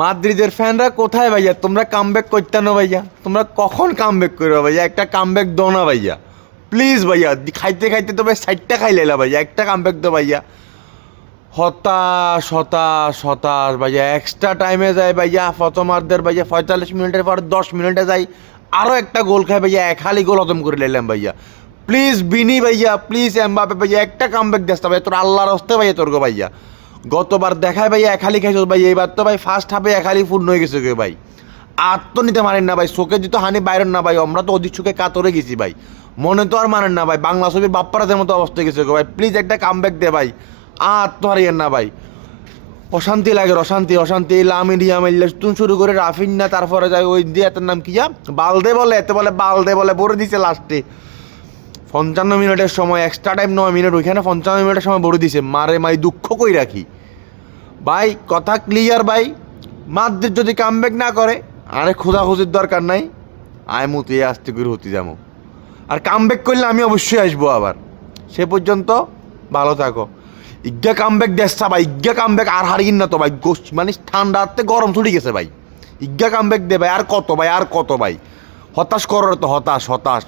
মাদ্রিদের ফ্যানরা কোথায় ভাইয়া? তোমরা কামব্যাক করতে না ভাইয়া? তোমরা কখন কামব্যাক করবে ভাইয়া? একটা কামব্যাক দো না ভাইয়া, প্লিজ ভাইয়া। খাইতে খাইতে তো ভাই 60টা খাই লাইলা ভাইয়া, একটা কামব্যাক দো ভাইয়া। হতাশ হতাশ হতাশ ভাইয়া। এক্সট্রা টাইমে যায় ভাইয়া প্রথমার্ধের ভাইয়া 45 মিনিটের পর 10 মিনিটে যাই, আরও একটা গোল খায় ভাইয়া, এক হালি গোল হজম করে লাইলাম ভাইয়া। প্লিজ বিনি ভাইয়া, প্লিজ এমবাপে ভাইয়া, একটা কামব্যাক দেস্তা ভাইয়া, তোর আল্লাহর হস্তে ভাইয়া, তোর গো ভাইয়া। গতবার দেখায় ভাইয়া এক হালি খাইছো ভাই, এইবার তো ভাই ফার্স্ট হাফে এক হালি পূর্ণ হয়ে গেছে গে ভাই। আর তো নিতে মানেন না ভাই, চোখে দিত হানি বাইরেন না ভাই, আমরা তো অধিক চোখে কাতরে গেছি ভাই। মনে তো আর মানেন না ভাই, বাংলা ছবির বাপ্পারাজের মতো অবস্থা গেছে গো ভাই। প্লিজ একটা কামব্যাক দে ভাই, আর তো হারিয়েন না ভাই। অশান্তি লাগে, অশান্তি অশান্তি। লামিডিয়া মাইল্লা তুন শুরু করে রাফিন্না, তারপরে যায় ওই দিয়ে এত নাম কি বালদে বলে, এত বলে বালদে বলে ভরে দিছে লাস্টে 55 মিনিটের সময়। এক্সট্রা টাইম 9 মিনিট, ওইখানে 55 মিনিটের সময় ভরে দিছে। মারে মাই দুঃখ কই রাখি ভাই, কথা ক্লিয়ার ভাই। মাদ্রিদ যদি কামব্যাক না করে, আরে খোঁজাখুঁজির দরকার নাই, আয় মুতে আসতে করে হতে যাবো। আর কামব্যাক করলে আমি অবশ্যই আসবো আবার। সে পর্যন্ত ভালো থাকো। ইজ্ঞা কামব্যাক দেশা ভাই, ইজ্ঞা কামব্যাক। আর হারিয়ে না তো ভাই, গোষ্ঠ মানে ঠান্ডাতে গরম ছুটি গেছে ভাই। ইজ্ঞা কামব্যাক দে ভাই, আর কত ভাই, আর কত ভাই। হতাশ করো তো, হতাশ হতাশ।